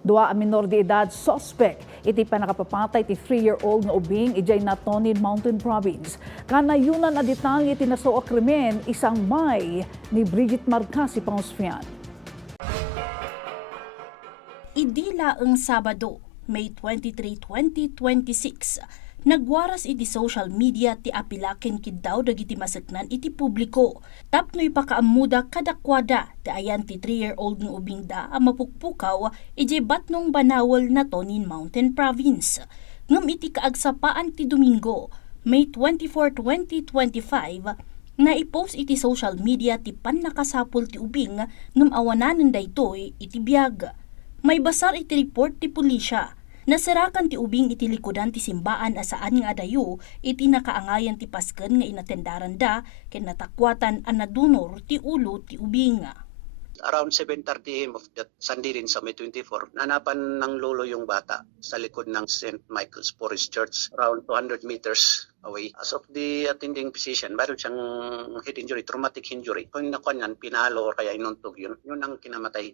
Dua a minor de edad suspect iti panakapapatay ti 3-year-old nga ubing ijay Natonin Mountain Province. Kanayunan na detalye ti naso a krimen isang May ni Bridget Marcasi Pangosfian. Idila ang Sabado, May 23, 2026, nagwaras iti social media ti apilaken kiddaw dagiti masaknan iti publiko. Tapnoy pakaamuda kadakwada ti ayan ti 3-year-old nga ubingda ang mapukpukaw iti Batnong Banawal Natonin Mountain Province. Ngam iti kaagsapaan ti Domingo, May 24, 2025, na i-post iti social media ti pannakasapol ti ubing ngam awananen daytoy iti biyag. May basar iti report ti pulisya. Nasarakan ti ubing iti likodan ti simbaan asaan nga adayo iti nakaangayan ti pasken nga inatendaran da ken natakwatan an nadunor ti ulo ti ubing. Around 7:30 AM of that Sunday rin sa May 24, nanapan ng lolo yung bata sa likod ng St. Michael's Forest Church, around 200 meters away. As of the attending physician, mayroon siyang head injury, traumatic injury. Kung nakuha niyan, pinalo o kaya inuntog yun ang kinamatay.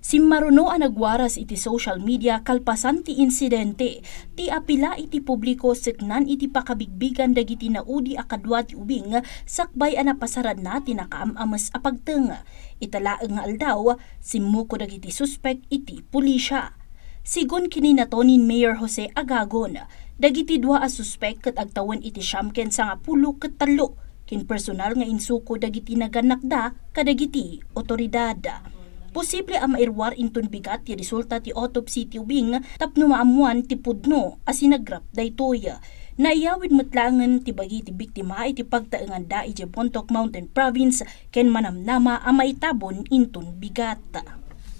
Si Maruno ang nagwaras iti social media kalpasan ti insidente. Ti apila iti publiko seknan iti pakabigbigan dagiti naudi akadwa ti ubing sakbay a napasaran na ti nakaamamas a pagteng. Italaeng nga aldaw, simuko dagiti suspect iti pulisya. Sigun kini Natonin Mayor Jose Agagon, dagiti dua a suspect ket agtawan iti siyamken sa nga pulo ket talo. Kin personal nga insuko dagiti naganakda kadagiti otoridad. Posible ang mairwar inton bigat ti resulta ti autopsy ti ubing tapno maamuan ti pudno as sinagrap daytoy. Naiyawid matlangan ti bagi ti biktima iti pagtaengan da iti Bontoc Mountain Province ken manamnama ang maitabon inton bigat.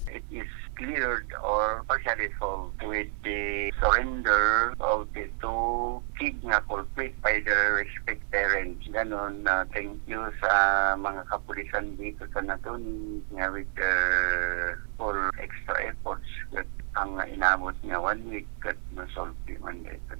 It is cleared or partially solved with the surrender of the two kid nga culprit by their respective parents. Ganon, thank you sa mga kapulisan dito sa Natonin nga with full extra efforts at ang inabot nga 1 week at na-solve man dito.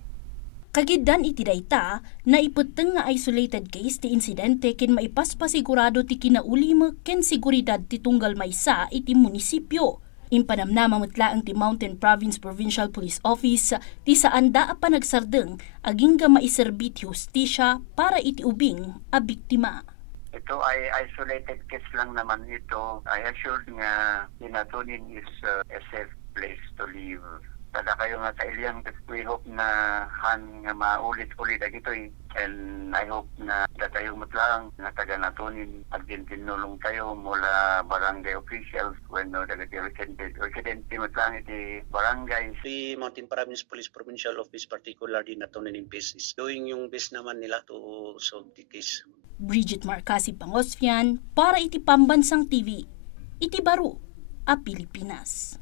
Kagidan iti dayta, naiputeng nga isolated case ti insidente ken maipaspasigurado ti kinaulim ken seguridad ti tunggal maysa iti munisipyo. Impanamnama matlaang ti Mountain Province Provincial Police Office ti saan da a panagsardeng aging ga maiserbi ti hustisya para iti ubing a biktima. Ito ay isolated case lang naman ito. I assured nga Natonin is a safe place to live. Tada kayo nga kailiyang, we hope na nga maulit-ulit ito and I hope na tayo matlang nga taga Natonin agin tinulong tayo mula barangay officials when dagati resident matlang iti barangay. The Mountain Province Police Provincial Office, particularly Natonin MPs, is doing yung best naman nila to solve the case. Bridget Marcasi Pangosfian para iti Pambansang TV. Iti Baro, a Pilipinas.